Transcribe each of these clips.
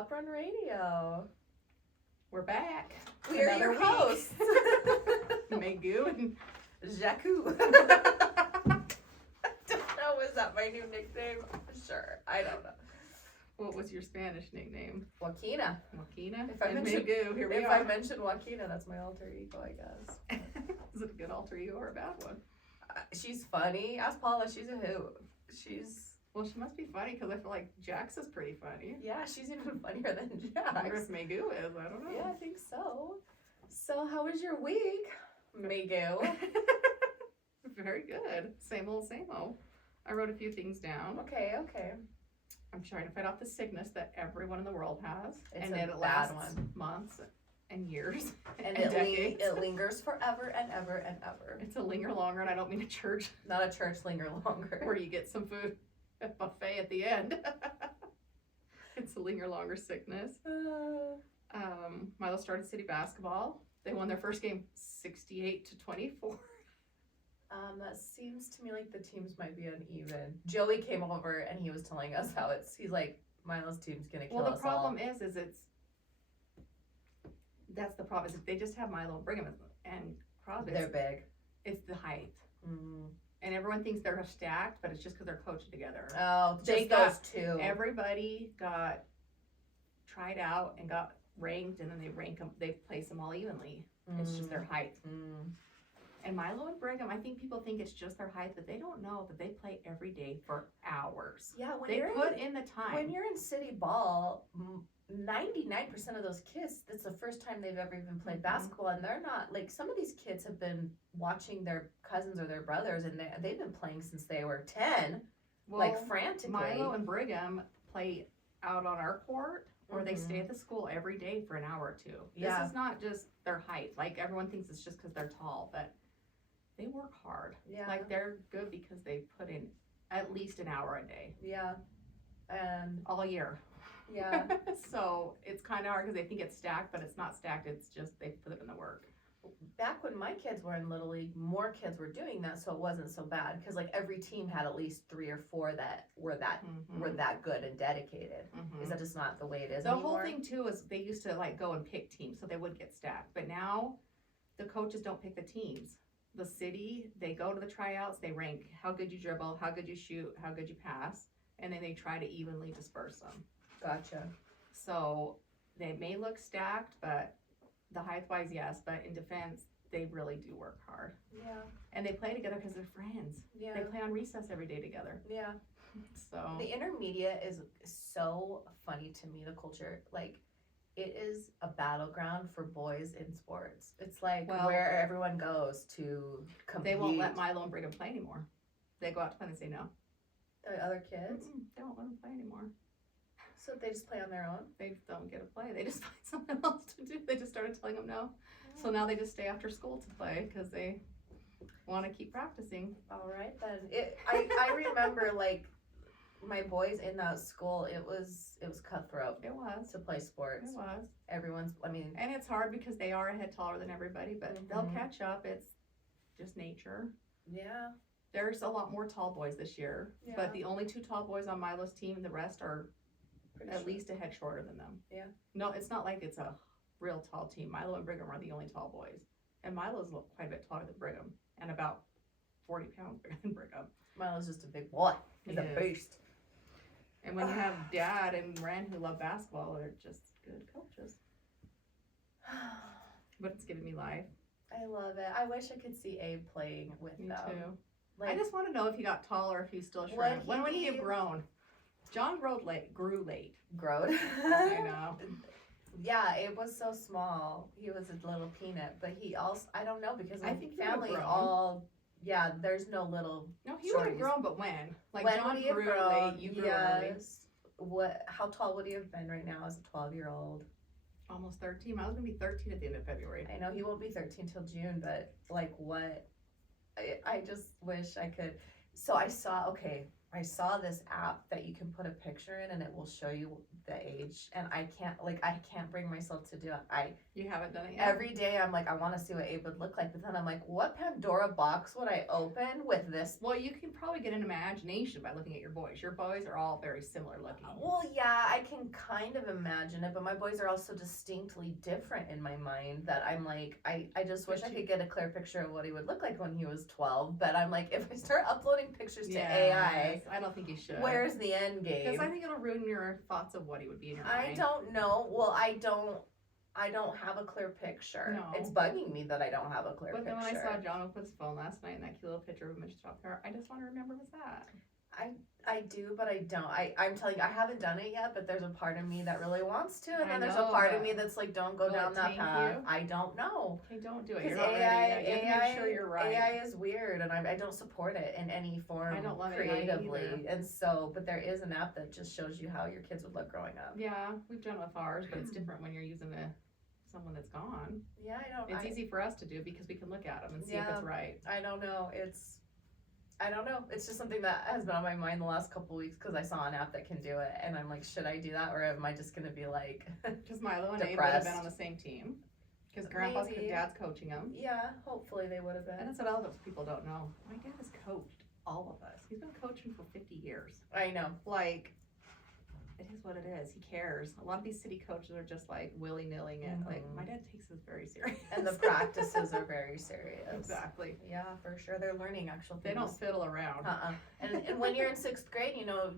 Top Run Radio. We're back. We are your hosts. Megu and Jacu. I don't know, is that my new nickname? Sure, I don't know. what was your Spanish nickname? Joaquina. Joaquina? If I and mention- Megu, here we If are. I mention Joaquina, that's my alter ego, I guess. Is it a good alter ego or a bad one? She's funny. Ask Paula, she's a hoot. Well, she must be funny because I feel like Jax is pretty funny. Yeah, she's even funnier than I wonder Jax. if Megu is. I don't know. Yeah, I think so. So, how was your week, Megu? Very good. Same old, same old. I wrote a few things down. Okay. I'm trying to fight off the sickness that everyone in the world has. It's and a it bad lasts one. months and years And decades. it lingers forever and ever and ever. It's a linger longer, and I don't mean a church Not a church linger longer. where you get some food at buffet at the end. It's a linger longer sickness. Milo started city basketball. They won their first game 68-24. That seems to me like the teams might be uneven. Joey came over and he was telling us how he's like, Milo's team's gonna kill us Well, the problem all. is that's the problem, is if they just have Milo and Brigham and Crosby, They're big. it's the height. Mm. And everyone thinks they're stacked, but it's just because they're coached together. Oh, They just those two. Everybody got tried out and got ranked, and then they place them all evenly. It's just their height. Mm. And Milo and Brigham, I think people think it's just their height, but they don't know that they play every day for hours. Yeah, when They you're put in the time. when you're in city ball, 99% of those kids, that's the first time they've ever even played basketball, and they're not like, some of these kids have been watching their cousins or their brothers, and they've been playing since they were 10, like frantically. Milo and Brigham play out on our court, or they stay at the school every day for an hour or two. Yeah. This is not just their height. Like, everyone thinks it's just because they're tall, but they work hard. Yeah. Like, they're good because they put in at least an hour a day. Yeah. And All year. yeah. So it's kind of hard because they think it's stacked, but it's not stacked. It's just they put in the work. Back when my kids were in Little League, more kids were doing that, so it wasn't so bad because like every team had at least 3 or 4 that were that good and dedicated. Mhm. Is that just not the way it is The anymore? whole thing too is they used to like go and pick teams so they would get stacked, but now the coaches don't pick the teams. The city, they go to the tryouts, they rank how good you dribble, how good you shoot, how good you pass, and then they try to evenly disperse them. Gotcha. So they may look stacked, but the height-wise, yes, but in defense, they really do work hard. Yeah. And they play together because they're friends. Yeah. They play on recess every day together. Yeah. So The intermediate is so funny to me, the culture. Like, it is a battleground for boys in sports. It's like where everyone goes to compete. they won't let Milo and Brigham play anymore. They go out to play and say no. The other kids. They won't let them play anymore. So they just play on their own. They don't get to play. They just find something else to do. They just started telling them no. So now they just stay after school to play because they want to keep practicing. All right then. I remember like my boys in that school. It was cutthroat It was. to play sports. It was. Everyone's. I mean. And it's hard because they are a head taller than everybody, but they'll Mhm. catch up. It's just nature. Yeah. There's a lot more tall boys this year, Yeah. but the only 2 tall boys on Milo's team, the rest are Pretty at sure. least a head shorter than them. Yeah. No, it's not like it's a real tall team. Milo and Brigham are the only tall boys. And Milo's quite a bit taller than Brigham and about 40 pounds bigger than Brigham. Milo's just a big boy. He's He a is. beast. And when you have Dad and Ren who love basketball, they're just good coaches. But it's giving me life. I love it. I wish I could see Abe playing with Me them. too. Like, I just want to know if he got taller or if he's still Would shrimp. he When would he have be- grown? John grew late. growed. I know. Yeah, it was so small. He was a little peanut, but he also, I don't know, because I my think he would've family grown. all, yeah, there's no little, No, he would have Shorties. grown, but when? Like when John would he have grew grown? late, you grew early. Yes. How tall would he have been right now as a 12-year-old? Almost 13. I was going to be 13 at the end of February. I know he won't be 13 till June, but like what? I just wish I could. So I saw, okay, I saw this app that you can put a picture in and it will show you the age, and I can't bring myself to do it. You haven't done it yet? Every day I'm like, I want to see what Abe would look like, but then I'm like, what Pandora box would I open with this? Well, you can probably get an imagination by looking at your boys. Your boys are all very similar looking. Well, yeah, I can kind of imagine it, but my boys are also distinctly different in my mind that I'm like, I just wish I could get a clear picture of what he would look like when he was 12, but I'm like, if I start uploading pictures to AI, I don't think you should. where's the end game? Because I think it'll ruin your thoughts of what he would be in your mind. I don't know. Well, I don't have a clear picture. No. It's bugging me that I don't have a clear But picture. then when I saw John with his phone last night and that cute little picture of him in his top car, I just want to remember was that. I do, but I don't. I'm telling you, I haven't done it yet, but there's a part of me that really wants to, and I then there's know, a part of but me that's like, don't go will down it that tank path. you? I don't know. Okay, don't do it. Because You're not ready yet. You have to make sure you're right. AI is weird, and I don't support it in any form I don't love AI creatively. either. And so, but there is an app that just shows you how your kids would look growing up. Yeah, we've done it with ours, but it's different when you're using someone that's gone. Yeah, It's easy for us to do because we can look at them and see if Yeah. it's right. I don't know. I don't know. It's just something that has been on my mind the last couple weeks because I saw an app that can do it, and I'm like, should I do that, or am I just gonna be like, Because Milo and Abe would have been depressed? on the same team. Because Maybe. dad's coaching them. yeah, hopefully they would have And been. that's what other people don't know. My dad has coached all of us. He's been coaching for 50 years. I know. Like, it is what it is. He cares. A lot of these city coaches are just like willy-nilling it. Like, my dad takes this very serious. And the practices are very serious. Exactly. Yeah, for sure. They're learning actual things. They don't fiddle around. And when you're in 6th grade,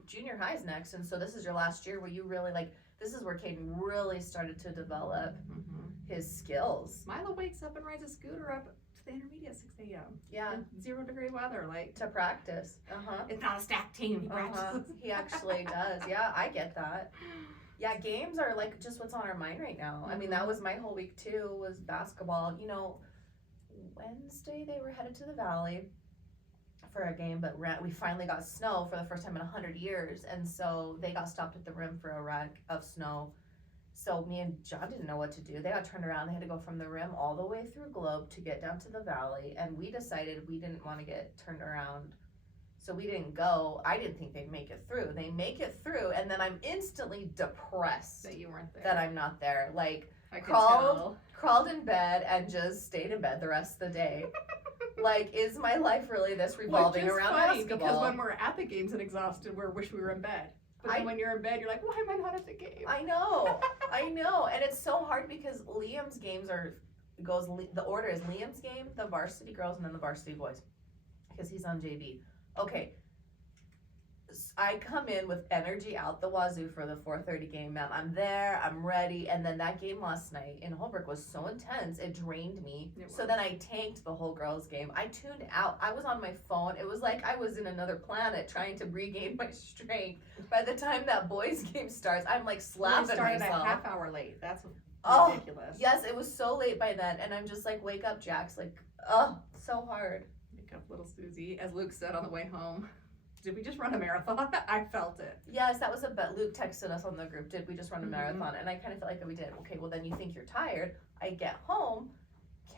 junior high's next, and so this is your last year where you really this is where Caden really started to develop his skills. Milo wakes up and rides a scooter up to the intermediate at 6 a.m. Yeah, in 0-degree weather. Like, to practice. it's not a stacked team. He practices. He actually does. Yeah, I get that. Yeah, games are like just what's on our mind right now. I mean, that was my whole week too, was basketball. Wednesday they were headed to the valley for a game, but we finally got snow for the first time in 100 years, and so they got stopped at the rim for a wreck of snow. So me and John didn't know what to do. They got turned around. They had to go from the rim all the way through Globe to get down to the valley, and we decided we didn't want to get turned around, so we didn't go. I didn't think they'd make it through. They make it through, and then I'm instantly depressed That you weren't there. that I'm not there. Like, I can crawled tell. crawled in bed and just stayed in bed the rest of the day. Like, is my life really this revolving Which is around funny, basketball? Because when we're at the games and exhausted, we wish we were in bed. But then when you're in bed, you're like, why am I not at the game? I know, and it's so hard because Liam's games the order is Liam's game, the varsity girls, and then the varsity boys, because he's on JV. Okay, I come in with energy out the wazoo for the 4:30 game. Man, I'm there, I'm ready, and then that game last night in Holbrook was so intense, it drained me. So then I tanked the whole girls' game. I tuned out. I was on my phone. It was like I was in another planet trying to regain my strength. By the time that boys' game starts, I'm like slapping started myself. a half hour late. That's Oh, ridiculous. yes, it was so late by then, and I'm just like, wake up, Jax. Like, so hard. Wake up, little Susie. As Luke said on the way home, did we just run a marathon? I felt it. Yes, that was a bet. Luke texted us on the group, did we just run a marathon? And I kind of felt like we did. Okay, well then you think you're tired. I get home,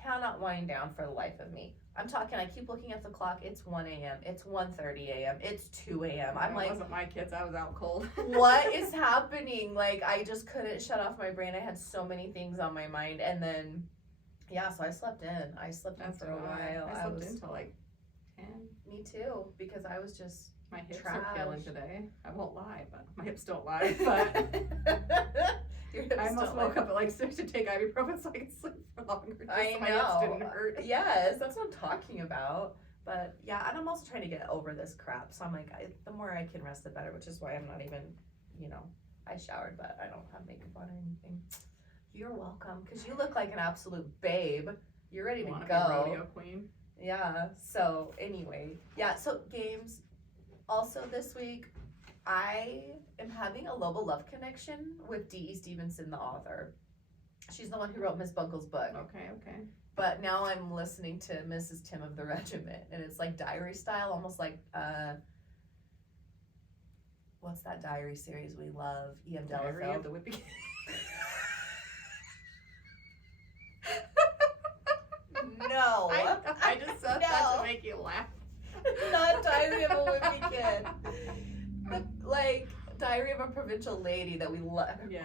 cannot wind down for the life of me. I'm talking, I keep looking at the clock, it's 1 a.m., it's 1:30 a.m., it's 2 a.m. I'm like, it wasn't my kids, I was out cold. what is happening? Like, I just couldn't shut off my brain. I had so many things on my mind. And then, yeah, so I slept in. I slept in for a while. I slept in till like 10. Me too, because I was just My hips trash. are killing today. I won't lie, but my hips don't lie. But I almost woke up at like 6 to take ibuprofen so I could sleep for longer. Just I so my hips know. didn't hurt. Yes, that's what I'm talking about. But yeah, and I'm also trying to get over this crap. So I'm like, the more I can rest, the better, which is why I'm not even, I showered, but I don't have makeup on or anything. You're welcome, because you look like an absolute babe. You're ready to Wanna be go. rodeo queen. Yeah, so anyway. Yeah, so games. Also this week, I am having a Lobo love connection with D.E. Stevenson, the author. She's the one who wrote Miss Bunkle's book. Okay. But now I'm listening to Mrs. Tim of the Regiment, and it's like diary style, almost like, what's that diary series we love? E.M. Diary of Delafield. the Whippy. No. I just said that to make you laugh. Not Diary of a Wimpy Kid. Diary of a Provincial Lady that we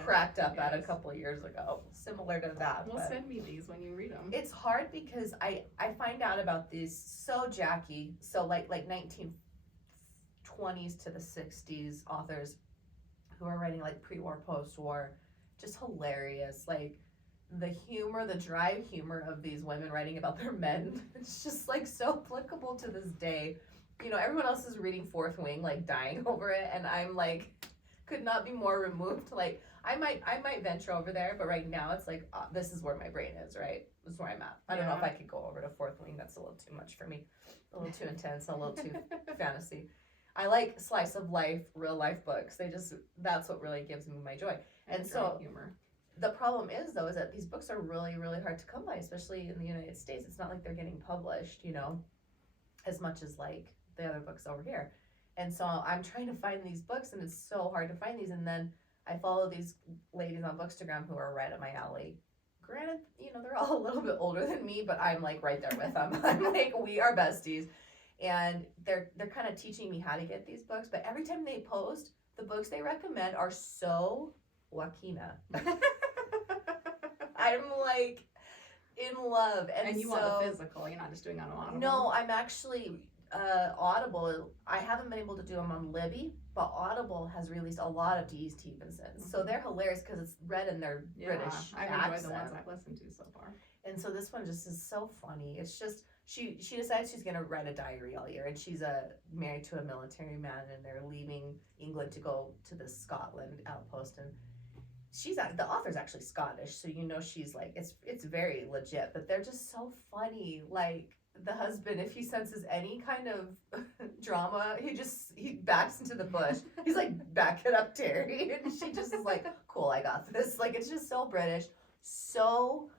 cracked up at a couple of years ago, similar to that. Well, send me these when you read them. It's hard because I find out about these so Jackie, so like 1920s to the 60s authors who are writing like pre-war, post-war, just hilarious. Like the humor, the dry humor of these women writing about their men, it's just like so applicable to this day. You know, everyone else is reading Fourth Wing, like dying over it, and I'm like, could not be more removed. Like, I might venture over there, but right now it's like, this is where my brain is, right? This is where I'm at. I don't know if I could go over to Fourth Wing. That's a little too much for me. A little too intense, a little too fantasy. I like slice of life, real life books. That's what really gives me my joy. And so, humor. The problem is, though, is that these books are really, really hard to come by, especially in the United States. It's not like they're getting published, you know, as much as like the other books over here. And so I'm trying to find these books, and it's so hard to find these. And then I follow these ladies on Bookstagram who are right up my alley. Granted, you know, they're all a little bit older than me, but I'm like right there with them. I'm like, we are besties. And they're kind of teaching me how to get these books. But every time they post, the books they recommend are so Joaquina. I'm like in love. And you want the physical, you're not just doing it on Audible. No, I'm actually Audible. I haven't been able to do them on Libby, but Audible has released a lot of D.E. Stevensons. So they're hilarious because it's read in their British I've accent. enjoyed the ones I've listened to so far. And so this one just is so funny. It's just, she decides she's going to write a diary all year, and she's married to a military man, and they're leaving England to go to the Scotland outpost, and the author's actually Scottish, so you know she's like, it's very legit, but they're just so funny. Like, the husband, if he senses any kind of drama, he backs into the bush. He's like, back it up, Terry. And she just is like, cool, I got this. Like, it's just so British, so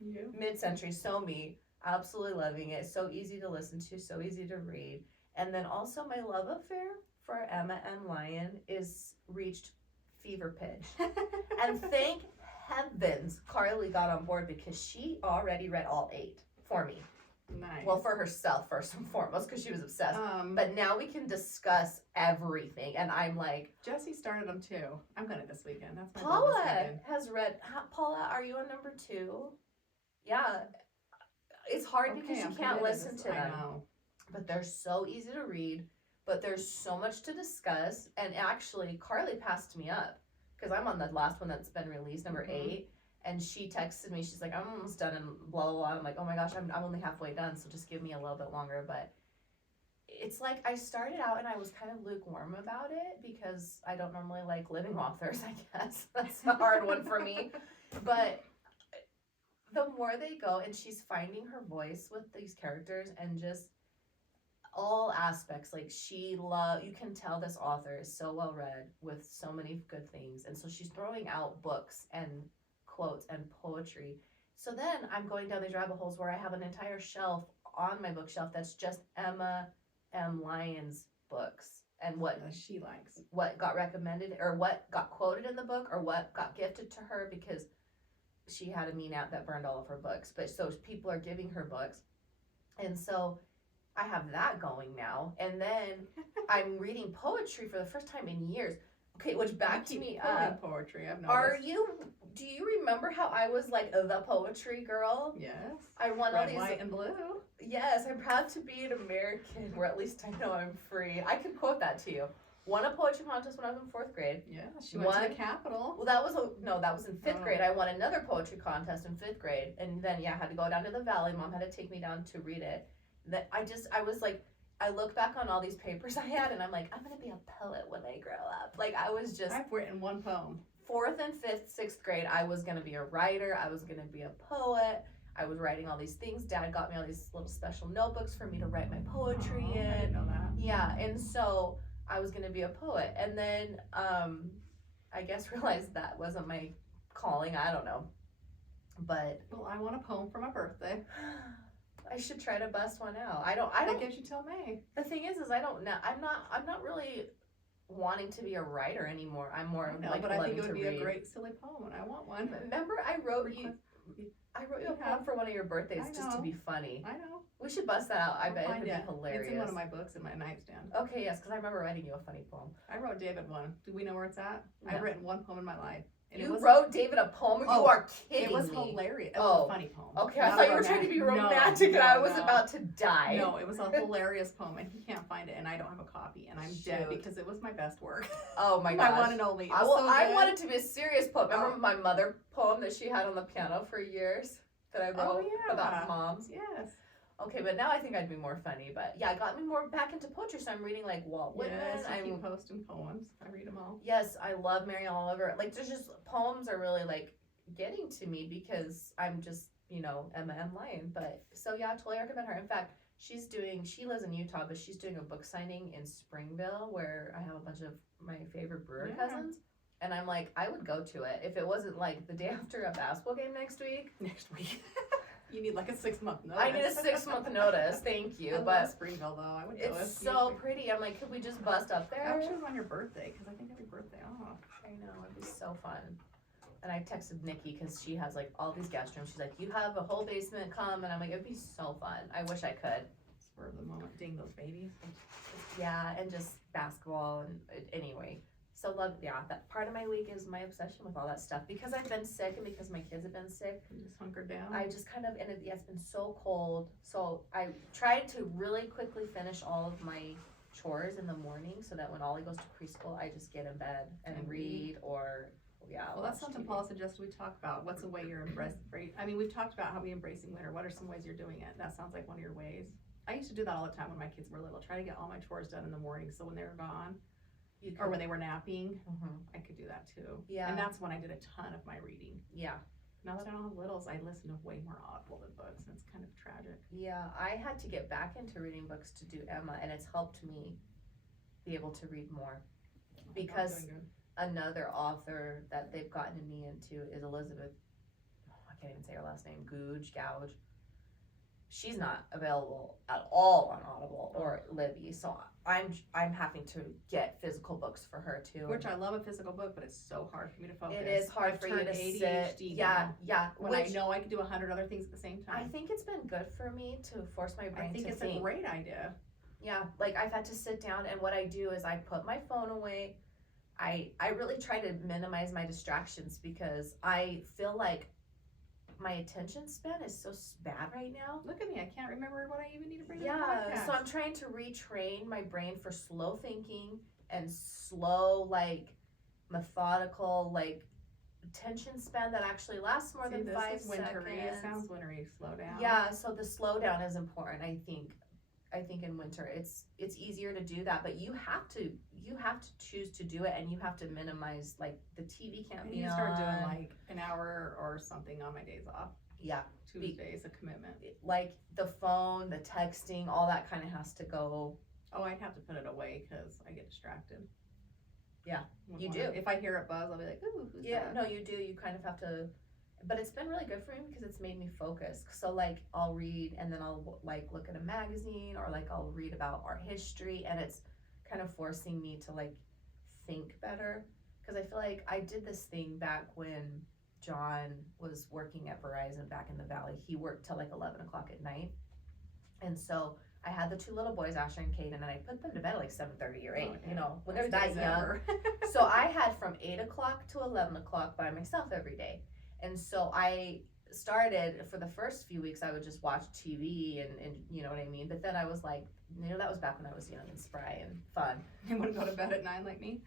mid-century, so me. Absolutely loving it. So easy to listen to, so easy to read. And then also my love affair for Emma M. Lyon is reached fever pitch. And thank heavens Carly got on board, because she already read all 8 for me. Nice. Well, for herself first and foremost, because she was obsessed. But now we can discuss everything, and I'm like, Jessie started them too. I'm gonna this weekend. That's my Paula has read. Paula, are you on number 2? Yeah, it's hard because you can't listen to them. I know. But they're so easy to read. But there's so much to discuss. And actually, Carly passed me up because I'm on the last one that's been released, number 8. And she texted me, she's like, I'm almost done, and blah, blah, blah. I'm like, oh my gosh, I'm only halfway done, so just give me a little bit longer. But it's like, I started out and I was kind of lukewarm about it because I don't normally like living authors, I guess. That's a hard one for me. But the more they go, and she's finding her voice with these characters, and just all aspects, like you can tell this author is so well read with so many good things. And so she's throwing out books and quotes and poetry. So then I'm going down these rabbit holes where I have an entire shelf on my bookshelf that's just Emma M. Lyon's books, and what she likes, what got recommended, or what got quoted in the book, or what got gifted to her, because she had a mean aunt that burned all of her books. But so people are giving her books, and so I have that going now. And then I'm reading poetry for the first time in years. Okay, which backed me up. Poetry, I've noticed. Do you remember how I was like the poetry girl? Yes. I won all these. Red, white, and blue. Yes, I'm proud to be an American, where at least I know I'm free. I could quote that to you. Won a poetry contest when I was in 4th grade. Yeah, she went to the Capitol. Well, that was in 5th grade. I won another poetry contest in 5th grade, and then I had to go down to the Valley. Mom had to take me down to read it. That I was like, I look back on all these papers I had, and I'm like, I'm gonna be a poet when I grow up. Like, I was just. I've written one poem. 4th and 5th, 6th grade, I was gonna be a writer. I was gonna be a poet. I was writing all these things. Dad got me all these little special notebooks for me to write my poetry in. I didn't know that. Yeah, and so I was gonna be a poet, and then I guess realized that wasn't my calling. I don't know, but well, I want a poem for my birthday. I should try to bust one out. I don't. That gives you till May. The thing is I don't know. I'm not really wanting to be a writer anymore. I'm more like but I think it would be read. a great silly poem, and I want one. Remember, I wrote you. I wrote you a You poem have. for one of your birthdays I just to know. be funny. I know. We should bust that out. I I'll bet it find would be it. hilarious. It's in one of my books in my nightstand. Okay, yes, because I remember writing you a funny poem. I wrote David one. Do we know where it's at? No. I've written one poem in my life. And You wrote David a poem? Oh, You are kidding it was me. hilarious. It was a funny poem. Okay, I Not thought a you were trying to be romantic- romantic and I was no. about to die. No, it was a hilarious poem, and he can't find it, and I don't have a copy, and I'm dead Shoot. because it was my best work. Oh my My gosh. one and only. It I, was well, so I good. wanted to be a serious poem. Remember Oh. my mother poem that she had on the piano for years that I wrote yeah. about moms? Yes. Okay, but now I think I'd be more funny. But yeah, it got me more back into poetry. So I'm reading like Walt Whitman. Yes, you I'm keep posting poems. I read them all. Yes, I love Mary Oliver. Like, there's just poems are really like getting to me because I'm just, you know, Emma M. Lyon. But so yeah, I totally recommend her. In fact, she lives in Utah, but she's doing a book signing in Springville where I have a bunch of my favorite brewer Yeah. cousins. And I'm like, I would go to it if it wasn't like the day after a basketball game next week. Next week. You need like a 6-month notice. I need a 6-month notice. Thank you. I love But Springville though. I would go it's if so you- pretty. I'm like, could we just bust up there? I wish it was on your birthday because I think every birthday off. I know, it'd be so fun. And I texted Nikki because she has like all these guest rooms. She's like, you have a whole basement, come. And I'm like, it'd be so fun. I wish I could. Spur of the moment. Dang those babies. Yeah, and just basketball and anyway. So that part of my week is my obsession with all that stuff. Because I've been sick and because my kids have been sick, You just hunkered down. I just kind of, and it's been so cold. So I tried to really quickly finish all of my chores in the morning so that when Ollie goes to preschool, I just get in bed and And read or, Well, that's something Paula suggested we talk about. What's a way you're embracing? I mean, we've talked about how we embracing winter. What are some ways you're doing it? That sounds like one of your ways. I used to do that all the time when my kids were little. Try to get all my chores done in the morning, so when they were gone or when they were napping, I could do that too. Yeah. And that's when I did a ton of my reading. Yeah. Now that I don't have littles, I listen to way more Audible than books, and it's kind of tragic. Yeah, I had to get back into reading books to do Emma, and it's helped me be able to read more. Because I'm doing good. another author that they've gotten me into is Elizabeth, I can't even say her last name, Gouge. She's not available at all on Audible or Libby, so I'm having to get physical books for her too. Which I love a physical book, but it's so hard for me to focus. It is hard I've for you turned to ADHD sit. now, Yeah. When Which I know I can do 100 other things at the same I time. think it's been good for me to force my brain I think to it's think. a great idea. Yeah, like I've had to sit down, and what I do is I put my phone away. I really try to minimize my distractions because I feel like my attention span is so bad right now. Look at me, I can't remember what I even need to bring to the Yeah, podcast. so I'm trying to retrain my brain for slow thinking and slow, like, methodical, like, attention span that actually lasts more than this 5 is wintry. seconds. It sounds wintry. Slow down. Yeah, so the slowdown is important. I think in winter it's easier to do that, but you have to choose to do it, and you have to minimize, like, the TV I can't need be to start doing on. like an hour or something on my days off. Yeah, Tuesday is a commitment. like the phone, the texting, all that kind of has to go. Oh, I'd have to put it away because I get distracted. Yeah, With you one- do. If I hear it buzz, I'll be like, ooh, who's Yeah, that? no, you do. You kind of have to, but it's been really good for me because it's made me focus. So like I'll read and then I'll like look at a magazine or like I'll read about art history, and it's kind of forcing me to like think better because I feel like I did this thing back when John was working at Verizon back in the Valley. He worked till like 11 o'clock at night, and so I had the 2 little boys, Asher and Caden, and I put them to bed at like 7:30 or 8. Okay. You know, when Best they're that days young. ever. So I had from 8 o'clock to 11 o'clock by myself every day. And so I started, for the first few weeks, I would just watch TV and you know what I mean? But then I was like, you know, that was back when I was young and spry and fun. You want to go to bed at 9 like me?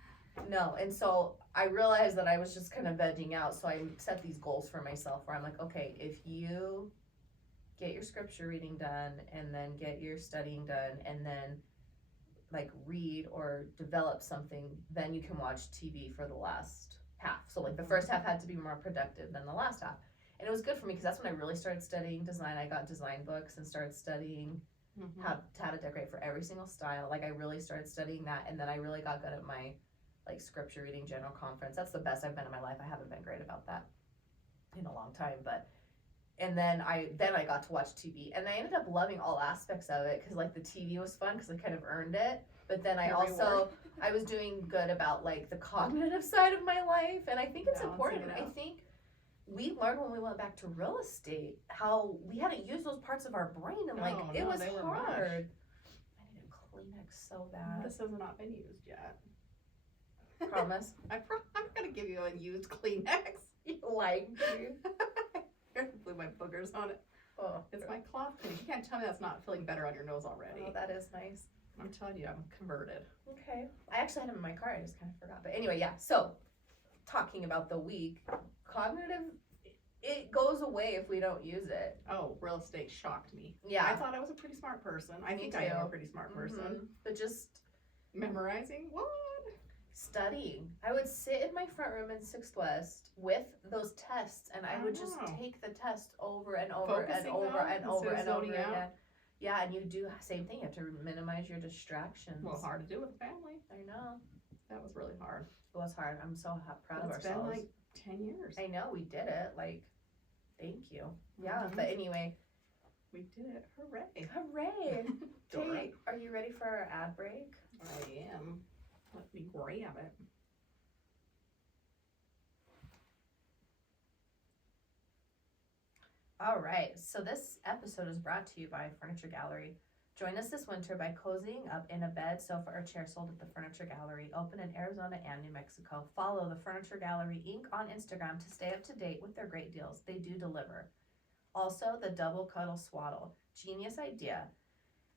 No, and so I realized that I was just kind of vegging out. So I set these goals for myself where I'm like, okay, if you get your scripture reading done and then get your studying done and then like read or develop something, then you can watch TV for the last half. So like the first half had to be more productive than the last half. And it was good for me because that's when I really started studying design. I got design books and started studying how to decorate for every single style. Like I really started studying that, and then I really got good at my like scripture reading general conference. That's the best I've been in my life. I haven't been great about that in a long time, but and then I got to watch TV, and I ended up loving all aspects of it because like the TV was fun because I kind of earned it. But then I Your also reward. I was doing good about like the cognitive side of my life, and I think it's Balancing important. it I out. think we learned when we went back to real estate how we had to use those parts of our brain, and like it was they were hard. I need a Kleenex so bad. This has not been used yet. Promise. I'm gonna give you a used Kleenex. You like me? I blew my boogers on it. Oh, It's my cloth cleaning. You can't tell me that's not feeling better on your nose already. oh, that is nice. I'm telling you, I'm converted. Okay. I actually had them in my car. I just kind of forgot. But anyway, yeah. So, talking about the week, cognitive, it goes away if we don't use it. Oh, real estate shocked me. Yeah. I thought I was a pretty smart person. I Me think I am too. a pretty smart person. Mhm. But just Memorizing? What? studying. I would sit in my front room in 6th West with those tests, and I would just Oh. take the test over and over and Focusing over though, and over instead of and over zoning out? again. Yeah, and you do the same thing. You have to minimize your distractions. Well, hard to do with family. I know. That was really hard. It was hard. I'm so proud of It's been ourselves. like 10 years. I know we did it. Like, thank you. Yeah, Mhm. but anyway, We did it. Hooray. hooray! Go Okay, right. are you ready for our ad break? I am. Let me grab it. All right, so this episode is brought to you by Furniture Gallery. Join us this winter by cozying up in a bed, sofa, or chair sold at the Furniture Gallery, open in Arizona and New Mexico. Follow the Furniture Gallery Inc. on Instagram to stay up to date with their great deals. They do deliver. Also, the double cuddle swaddle. Genius idea.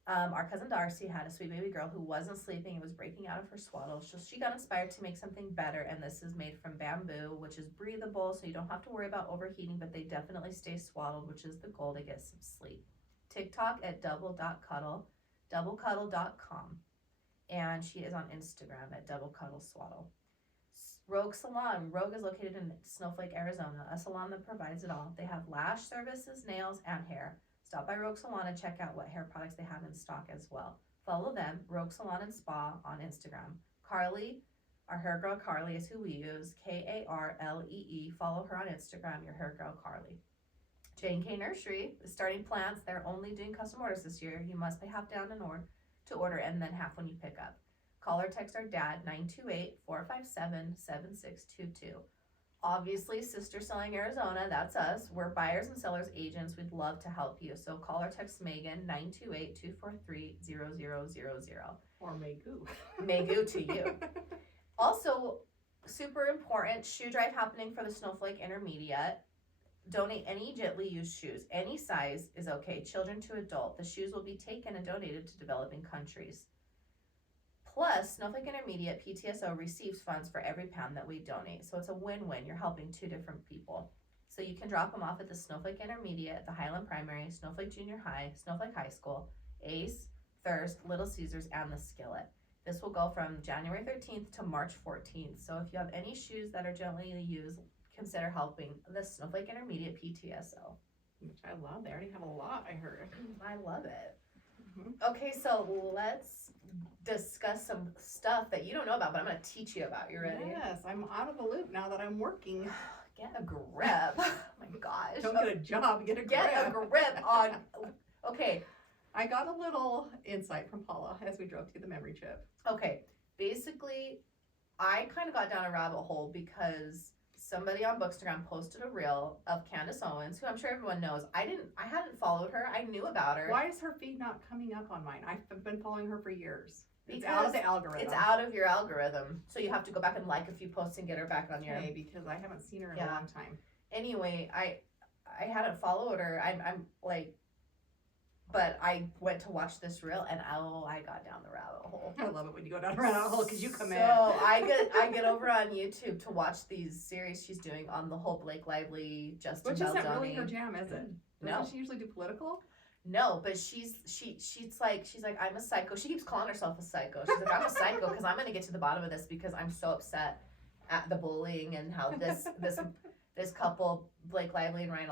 Our cousin Darcy had a sweet baby girl who wasn't sleeping and was breaking out of her swaddle. So she got inspired to make something better, and this is made from bamboo, which is breathable, so you don't have to worry about overheating, but they definitely stay swaddled, which is the goal to get some sleep. TikTok at double.cuddle, doublecuddle.com, and she is on Instagram at doublecuddleswaddle. Rogue Salon. Rogue is located in Snowflake, Arizona, a salon that provides it all. They have lash services, nails, and hair. Stop by Rogue Salon and check out what hair products they have in stock as well. Follow them, Rogue Salon and Spa, on Instagram. Carlee, our hair girl Carlee is who we use, Karlee. Follow her on Instagram, Yourhairgirlkarlee. J&K Nursery is starting plants. They're only doing custom orders this year. You must pay half down in order to order, and then half when you pick up. Call or text our dad, 928-457-7622. Obviously, Sister Selling Arizona, that's us. We're buyers and sellers agents. We'd love to help you. So call or text Megan, 928-243-0000. Or Megu. Megu to you. Also, super important, shoe drive happening for the Snowflake Intermediate. Donate any gently used shoes. Any size is okay, children to adult. The shoes will be taken and donated to developing countries. Plus, Snowflake Intermediate PTSO receives funds for every pound that we donate. So it's a win-win. You're helping two different people. So you can drop them off at the Snowflake Intermediate, the Highland Primary, Snowflake Junior High, Snowflake High School, Ace, Thirst, Little Caesars, and the Skillet. This will go from January 13th to March 14th. So if you have any shoes that are gently used, consider helping the Snowflake Intermediate PTSO. Which I love. They already have a lot, I heard. I love it. Mhm. Okay, so let's discuss some stuff that you don't know about, but I'm going to teach you about. You ready? Yes, I'm out of the loop now that I'm working. Get a grip. Oh my gosh. Don't get a job, get a Get a grip on. Okay, I got a little insight from Paula as we drove to the memory trip. okay. Basically, I kind of got down a rabbit hole because somebody on Bookstagram posted a reel of Candace Owens, who I'm sure everyone knows. I hadn't followed her. I knew about her. Why is her feed not coming up on mine? I've been following her for years. It's Because out of the algorithm. It's out of your algorithm. So you have to go back and like a few posts and get her back on your. Okay, because I haven't seen her in Yeah. a long time. Anyway, I hadn't followed her. I'm like, but I went to watch this reel and I got down the rabbit hole. I love it when you go down a rabbit hole because you come in. So I get over on YouTube to watch these series she's doing on the whole Blake Lively, Justin Which Baldoni. isn't really her jam, is it? No. Doesn't she usually do political? No, but she's like I'm a psycho. She keeps calling herself a psycho. She's like, I'm a psycho because I'm gonna get to the bottom of this because I'm so upset at the bullying and how this couple, Blake Lively and Ryan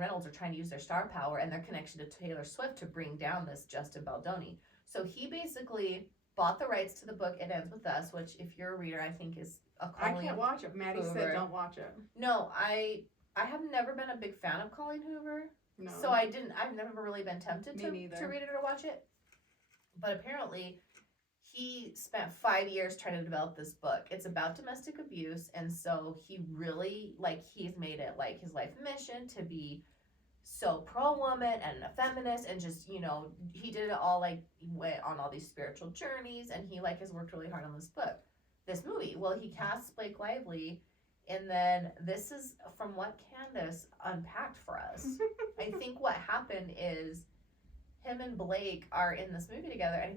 Reynolds, are trying to use their star power and their connection to Taylor Swift to bring down this Justin Baldoni. So he basically bought the rights to the book It Ends With Us, which if you're a reader, I think is a I Colleen. can't watch it. Maddie Hoover. said don't watch it. No, I have never been a big fan of Colleen Hoover. No. So I've never really been tempted Me to neither. read it or watch it. But apparently he spent 5 years trying to develop this book. It's about domestic abuse, and so he really, like, he's made it like his life mission to be so pro-woman and a feminist, and just, you know, he did it all, like, he went on all these spiritual journeys, and he, like, has worked really hard on this movie. Well, he casts Blake Lively, and then this is from what Candace unpacked for us. I think what happened is him and Blake are in this movie together, and I think